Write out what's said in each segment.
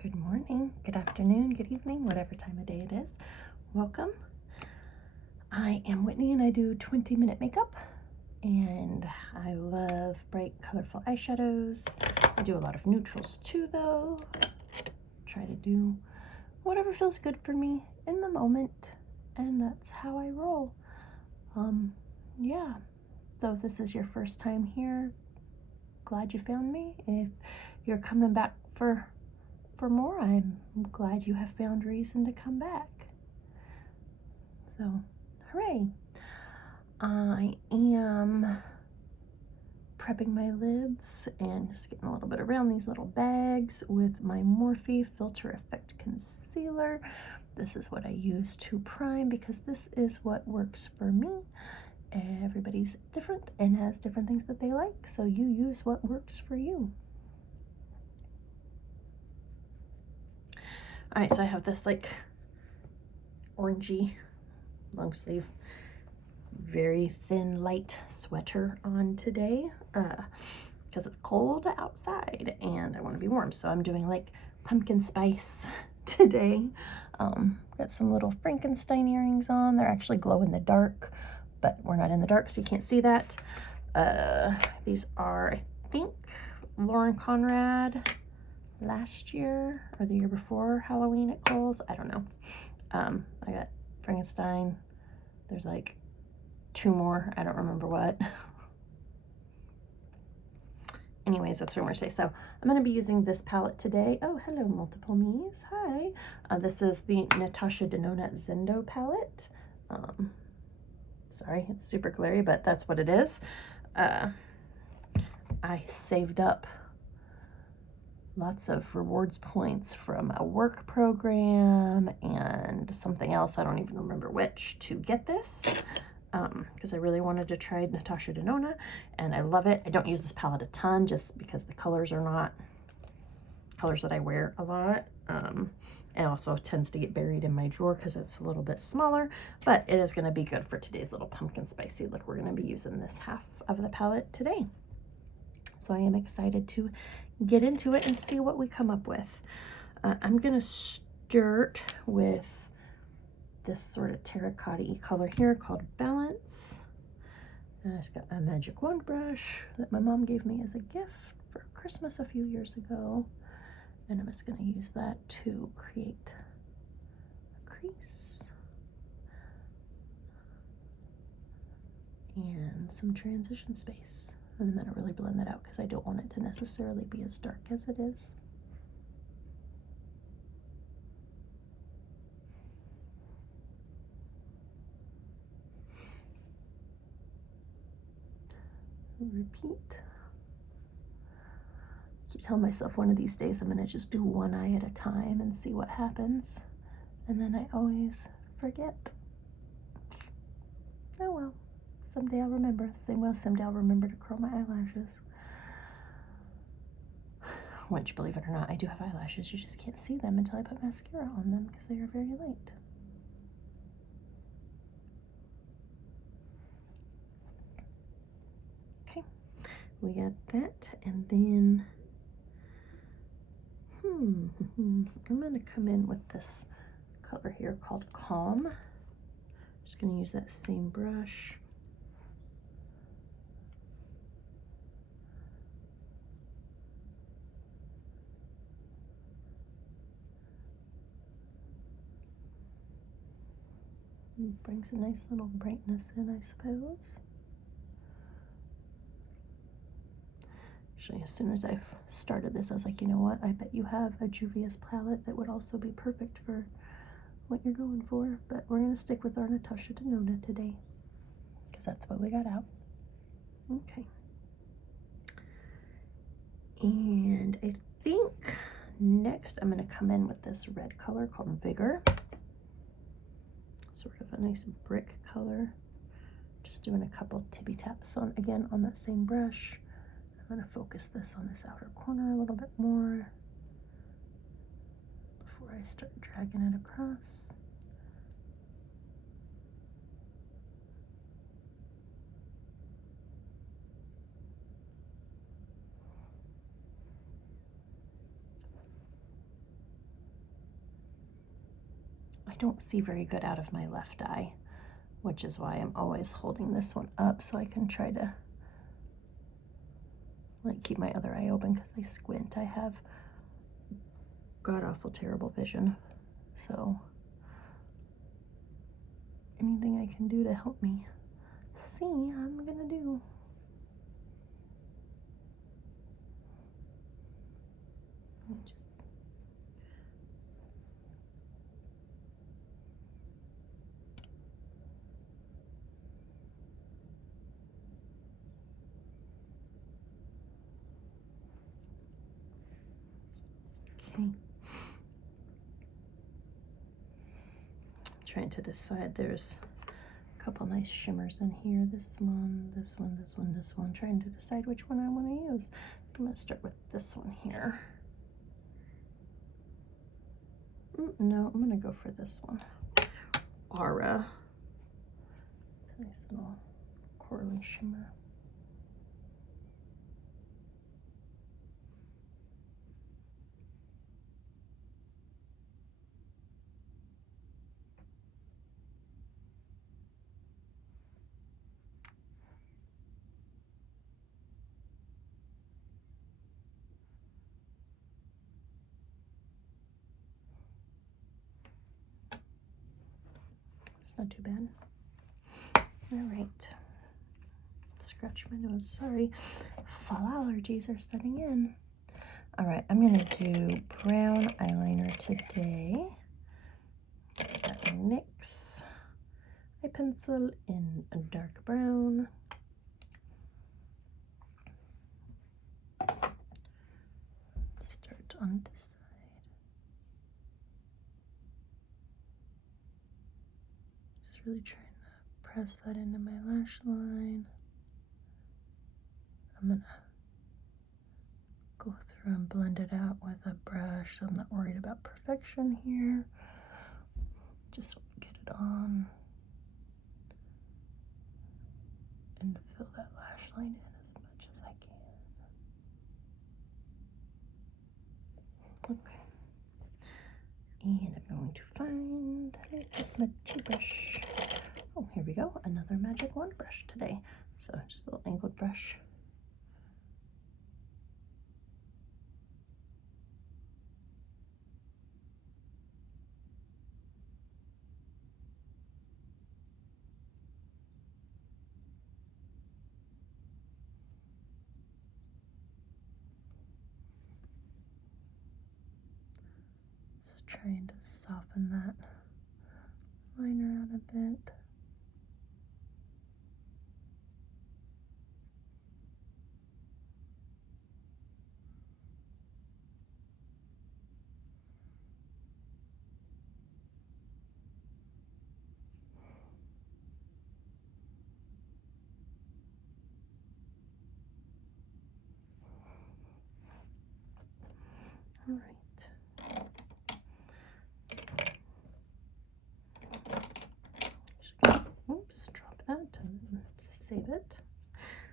Good morning, good afternoon, good evening, whatever time of day it is. Welcome. I am Whitney and I do 20-minute makeup, and I love bright, colorful eyeshadows. I do a lot of neutrals too, though. Try to do whatever feels good for me in the moment, and that's how I roll. Yeah, so if this is your first time here, glad you found me. If you're coming back for more, I'm glad you have found reason to come back. So, hooray. I am prepping my lids and just getting a little bit around these little bags with my Morphe Filter Effect Concealer. This is what I use to prime because this is what works for me. Everybody's different and has different things that they like, so you use what works for you. All right, so I have this like orangey long sleeve, very thin light sweater on today because it's cold outside and I want to be warm, so I'm doing like pumpkin spice today. Got some little Frankenstein earrings on. They're actually glow in the dark, but we're not in the dark, so you can't see that. These are, I think, Lauren Conrad last year or the year before Halloween at Kohl's. I don't know. I got Frankenstein. There's like two more. I don't remember what. Anyways, that's what I'm going to say. So I'm going to be using this palette today. Oh, hello, multiple me's. Hi. This is the Natasha Denona Zendo palette. Sorry, it's super glary, but that's what it is. I saved up lots of rewards points from a work program and something else, I don't even remember which, to get this because I really wanted to try Natasha Denona and I love it. I don't use this palette a ton just because the colors are not colors that I wear a lot. It also tends to get buried in my drawer because it's a little bit smaller, but it is going to be good for today's little pumpkin spicy look. We're going to be using this half of the palette today. So I am excited to get into it and see what we come up with. I'm going to start with this sort of terracotta-y color here called Balance. And I just got a magic wand brush that my mom gave me as a gift for Christmas a few years ago. And I'm just going to use that to create a crease and some transition space. And then I'll really blend that out because I don't want it to necessarily be as dark as it is. Repeat. Keep telling myself one of these days I'm going to just do one eye at a time and see what happens. And then I always forget. Oh well. Someday I'll remember. Same way someday I'll remember to curl my eyelashes. Once you believe it or not, I do have eyelashes. You just can't see them until I put mascara on them because they are very light. Okay, we got that, and then I'm gonna come in with this color here called Calm. Just gonna use that same brush. It brings a nice little brightness in, I suppose. Actually, as soon as I started this, I was like, you know what? I bet you have a Juvia's palette that would also be perfect for what you're going for. But we're going to stick with our Natasha Denona today because that's what we got out. Okay. And I think next I'm going to come in with this red color called Vigor. Sort of a nice brick color. Just doing a couple tippy taps on, again, on that same brush. I'm going to focus this on this outer corner a little bit more before I start dragging it across. I don't see very good out of my left eye, which is why I'm always holding this one up so I can try to like keep my other eye open because I squint. I have god-awful terrible vision. So anything I can do to help me see, I'm gonna do. Let me just okay. Trying to decide, there's a couple nice shimmers in here. This one, this one, this one, this one. Trying to decide which one I want to use. I'm going to start with this one here. No, I'm going to go for this one. Aura. It's a nice little corally shimmer. Not too bad. All right. Scratch my nose. Sorry. Fall allergies are setting in. All right. I'm going to do brown eyeliner today. Got NYX eye pencil in a dark brown. Start on this side. Really trying to press that into my lash line. I'm gonna go through and blend it out with a brush. So I'm not worried about perfection here. Just get it on and fill that lash line in as much as I can. Okay. And I'm going to find this smudgy brush. Oh, here we go. Another magic wand brush today. So just a little angled brush. Just trying to soften that liner out a bit. All right. Oops, drop that and save it.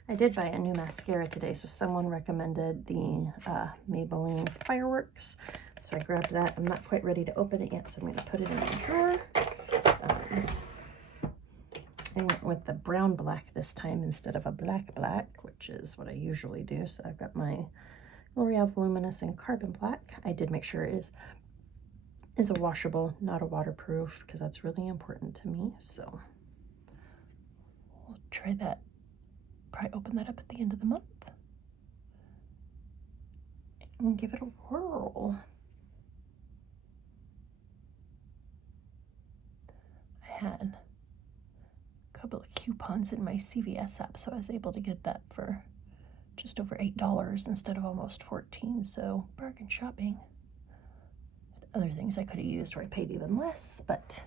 I did buy a new mascara today, so someone recommended the Maybelline Fireworks. So I grabbed that. I'm not quite ready to open it yet, so I'm going to put it in the drawer. I went with the brown black this time instead of a black, which is what I usually do. So I've got my L'Oreal Voluminous in Carbon Black. I did make sure it is a washable, not a waterproof, because that's really important to me. So we'll try that. Probably open that up at the end of the month and give it a whirl. I had a couple of coupons in my CVS app, so I was able to get that for just over $8 instead of almost $14. So bargain shopping. Other things I could have used where I paid even less, but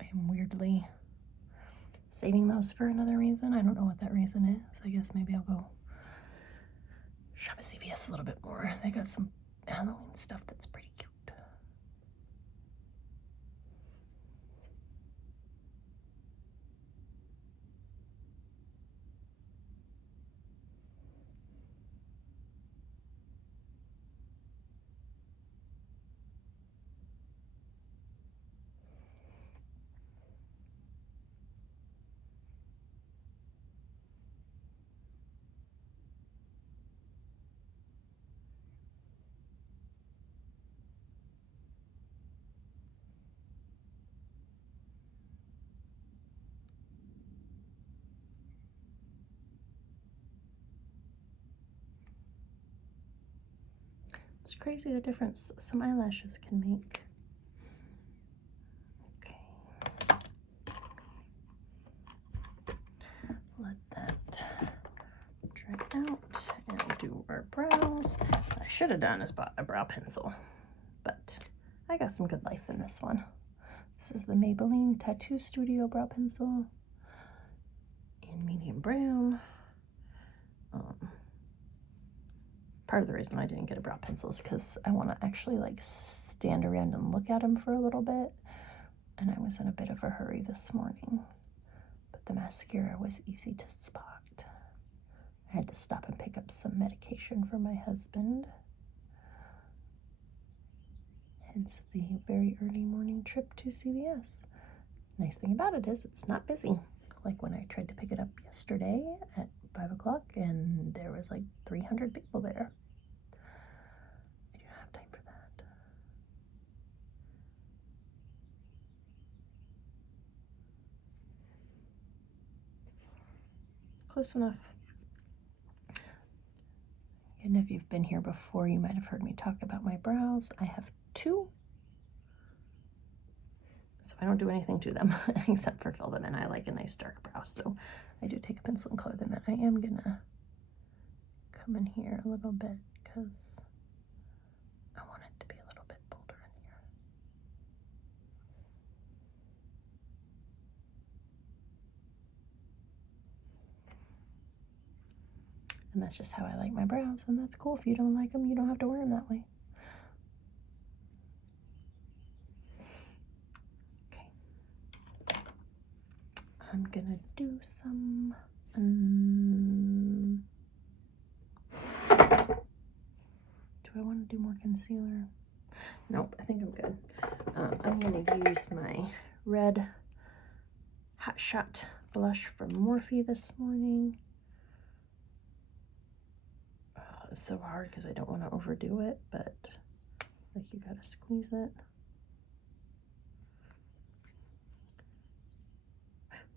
I am weirdly saving those for another reason. I don't know what that reason is. I guess maybe I'll go shop at CVS a little bit more. They got some Halloween stuff that's pretty cute. It's crazy the difference some eyelashes can make. Okay. Let that dry out and do our brows. What I should have done is bought a brow pencil, but I got some good life in this one. This is the Maybelline Tattoo Studio brow pencil in medium brown. Part of the reason I didn't get a brow pencil is because I want to actually like stand around and look at them for a little bit, and I was in a bit of a hurry this morning, but the mascara was easy to spot. I had to stop and pick up some medication for my husband, hence the very early morning trip to CVS. Nice thing about it is it's not busy. Like when I tried to pick it up yesterday at 5 o'clock and there was like 300 people there. I do not have time for that. Close enough. And if you've been here before, you might have heard me talk about my brows. I have two, so I don't do anything to them except for fill them in. I like a nice dark brow, so I do take a pencil and color them in. I am gonna come in here a little bit because I want it to be a little bit bolder in here. And that's just how I like my brows, and that's cool. If you don't like them, you don't have to wear them that way. Okay. I'm gonna do some do I want to do more concealer? Nope, I think I'm good. I'm going to use my red Hot Shot blush from Morphe this morning. It's so hard because I don't want to overdo it, but like you gotta squeeze it.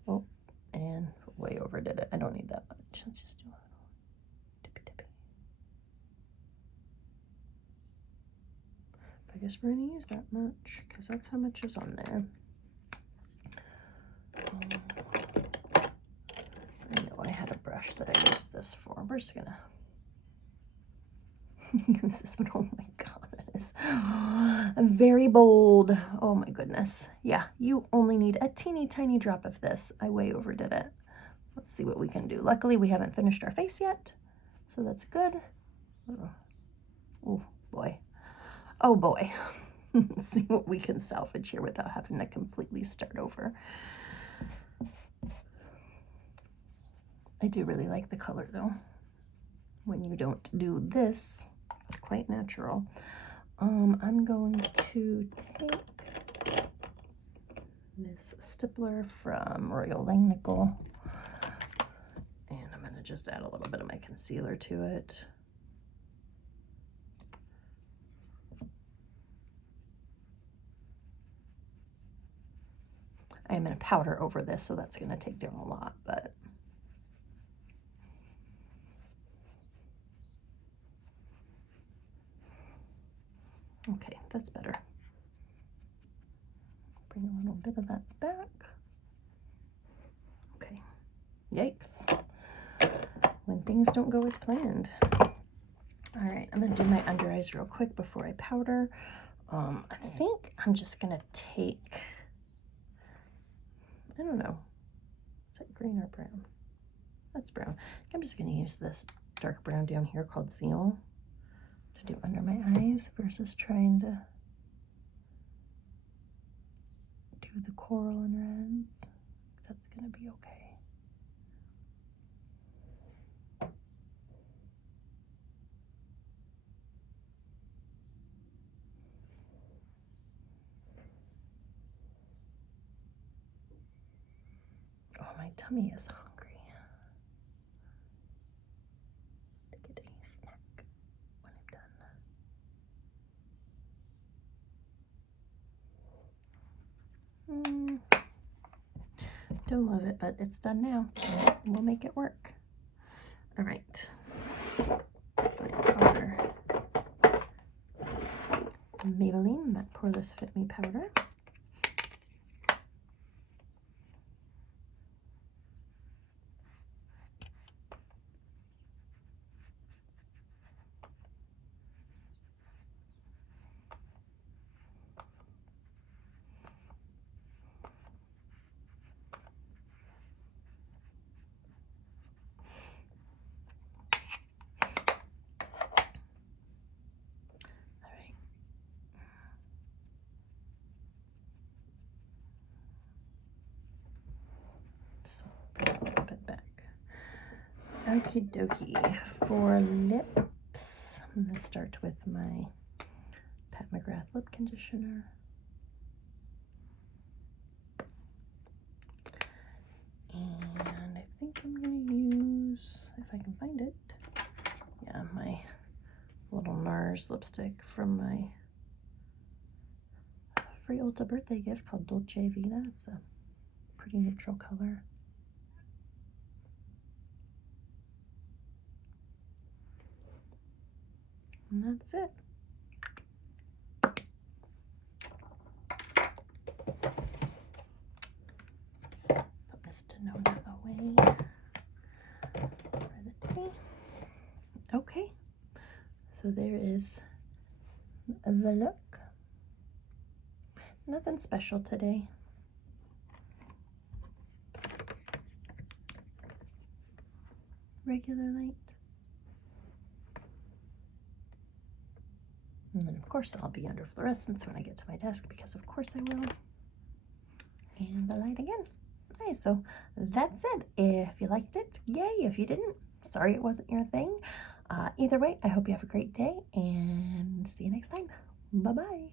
Oh, and way overdid it. I don't need that much. Let's just do a little tippy tippy. I guess we're gonna use that much because that's how much is on there. I know I had a brush that I used this for. We're just gonna use this one. Oh my god, that is very bold. Oh my goodness. Yeah, you only need a teeny tiny drop of this. I way overdid it. Let's see what we can do. Luckily, we haven't finished our face yet, so that's good. Oh boy. Oh boy. Let's see what we can salvage here without having to completely start over. I do really like the color though. When you don't do this, it's quite natural. I'm going to take this stippler from Royal Langnickel, and I'm going to just add a little bit of my concealer to it. I am going to powder over this, so that's going to take down a lot, but okay, that's better. Bring a little bit of that back. Okay, yikes. When things don't go as planned. All right, I'm gonna do my under eyes real quick before I powder. I think I'm just gonna take, I don't know, is that green or brown? That's brown. I'm just gonna use this dark brown down here called Zeal to do under my eyes versus trying to do the coral and reds. That's gonna be okay. Oh, my tummy is hungry. I get a snack when I'm done. Don't love it, but it's done now. So we'll make it work. All right. My powder Maybelline Matte Poreless Fit Me powder. Okie dokie. For lips, I'm going to start with my Pat McGrath lip conditioner. And I think I'm going to use, if I can find it, yeah, my little NARS lipstick from my free Ulta birthday gift called Dolce Vita. It's a pretty neutral color. And that's it. Put Miss Denona away for the day. Okay, so there is the look. Nothing special today. Regular light. And then of course I'll be under fluorescence when I get to my desk, because of course I will. And the light again. Nice, so that's it. If you liked it, yay. If you didn't, sorry it wasn't your thing. Either way, I hope you have a great day and see you next time. Bye-bye.